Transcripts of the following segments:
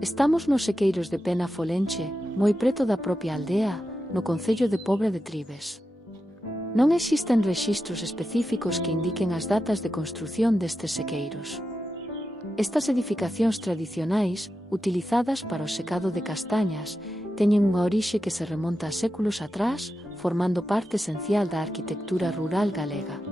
Estamos nos sequeiros de Pena Folenche, moi preto da propia aldea, no concello de Pobra de Tribes. Non existen rexistros específicos que indiquen as datas de construción destes sequeiros. Estas edificacións tradicionais, utilizadas para o secado de castañas, teñen unha orixe que se remonta a séculos atrás, formando parte esencial da arquitectura rural galega.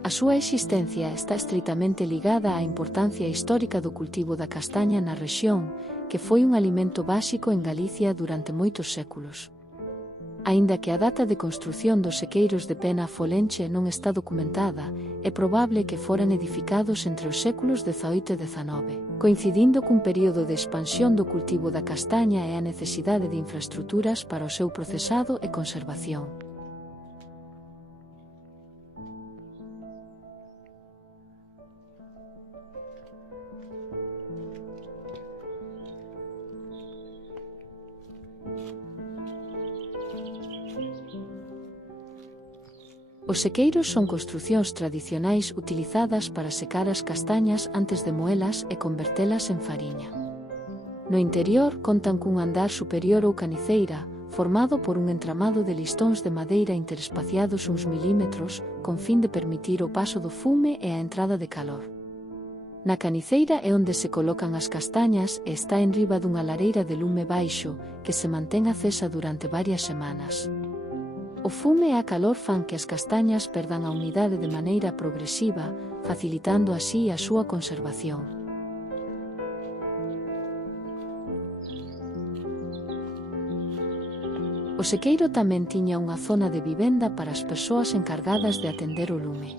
A súa existencia está estreitamente ligada á importancia histórica do cultivo da castaña na rexión, que foi un alimento básico en Galicia durante moitos séculos. Aínda que a data de construción dos sequeiros de Pena Folenche non está documentada, é probable que foran edificados entre os séculos XVIII e XIX, coincidindo cun período de expansión do cultivo da castaña e a necesidade de infraestruturas para o seu procesado e conservación. Os sequeiros son construcións tradicionais utilizadas para secar as castañas antes de moelas e convertelas en fariña. No interior contan cun andar superior ou caniceira, formado por un entramado de listóns de madeira interespaciados uns milímetros, con fin de permitir o paso do fume e a entrada de calor. Na caniceira é onde se colocan as castañas e está enriba dunha lareira de lume baixo, que se mantén acesa durante varias semanas. O fume e a calor fan que as castañas perdan a humidade de maneira progresiva, facilitando así a súa conservación. O sequeiro tamén tiña unha zona de vivenda para as persoas encargadas de atender o lume.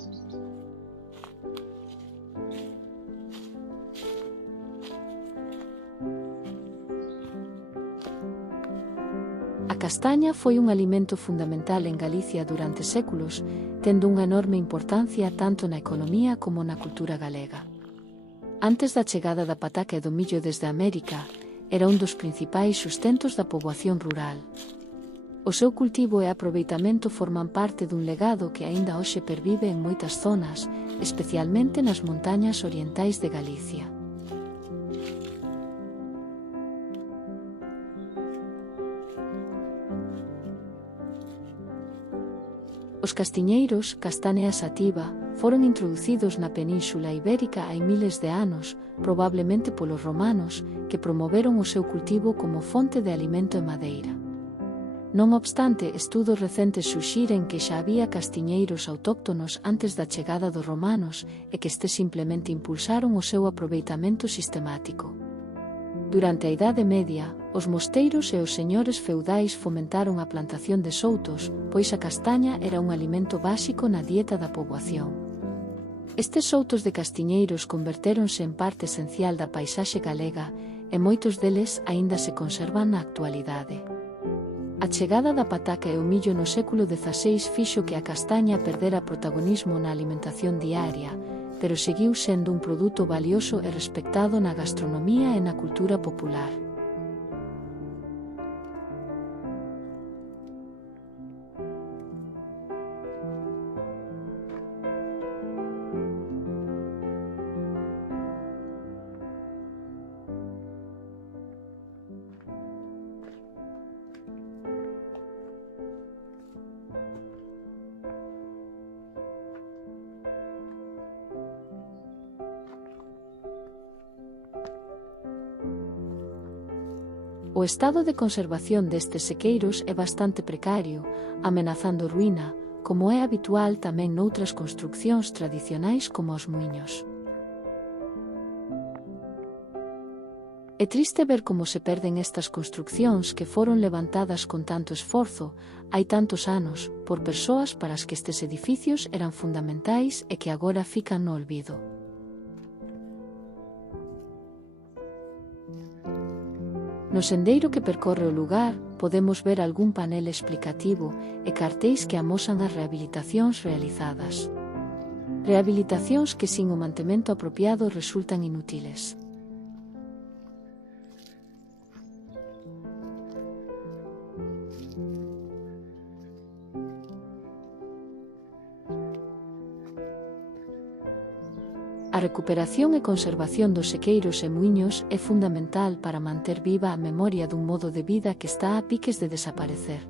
A castaña foi un alimento fundamental en Galicia durante séculos, tendo unha enorme importancia tanto na economía como na cultura galega. Antes da chegada da pataca e do millo desde América, era un dos principais sustentos da poboación rural. O seu cultivo e aproveitamento forman parte dun legado que aínda hoxe pervive en moitas zonas, especialmente nas montañas orientais de Galicia. Os castiñeiros, Castanea sativa, foron introducidos na Península Ibérica hai miles de anos, probablemente polos romanos, que promoveron o seu cultivo como fonte de alimento e madeira. Non obstante, estudos recentes suxiren que xa había castiñeiros autóctonos antes da chegada dos romanos e que estes simplemente impulsaron o seu aproveitamento sistemático. Durante a Idade Media, os mosteiros e os señores feudais fomentaron a plantación de soutos, pois a castaña era un alimento básico na dieta da poboación. Estes soutos de castiñeiros convertéronse en parte esencial da paisaxe galega e moitos deles aínda se conservan na actualidade. A chegada da pataca e o millo no século XVI fixo que a castaña perdera protagonismo na alimentación diaria, pero seguiu sendo un produto valioso e respectado na gastronomía e na cultura popular. O estado de conservación destes sequeiros é bastante precario, amenazando ruína, como é habitual tamén noutras construcións tradicionais como os muiños. É triste ver como se perden estas construcións que foron levantadas con tanto esforzo, hai tantos anos, por persoas para as que estes edificios eran fundamentais e que agora fican no olvido. No sendeiro que percorre o lugar, podemos ver algún panel explicativo e cartéis que amosan as rehabilitacións realizadas. Rehabilitacións que sin o mantemento apropiado resultan inútiles. A A recuperación e conservación dos sequeiros e muiños é fundamental para manter viva a memoria dun modo de vida que está a piques de desaparecer.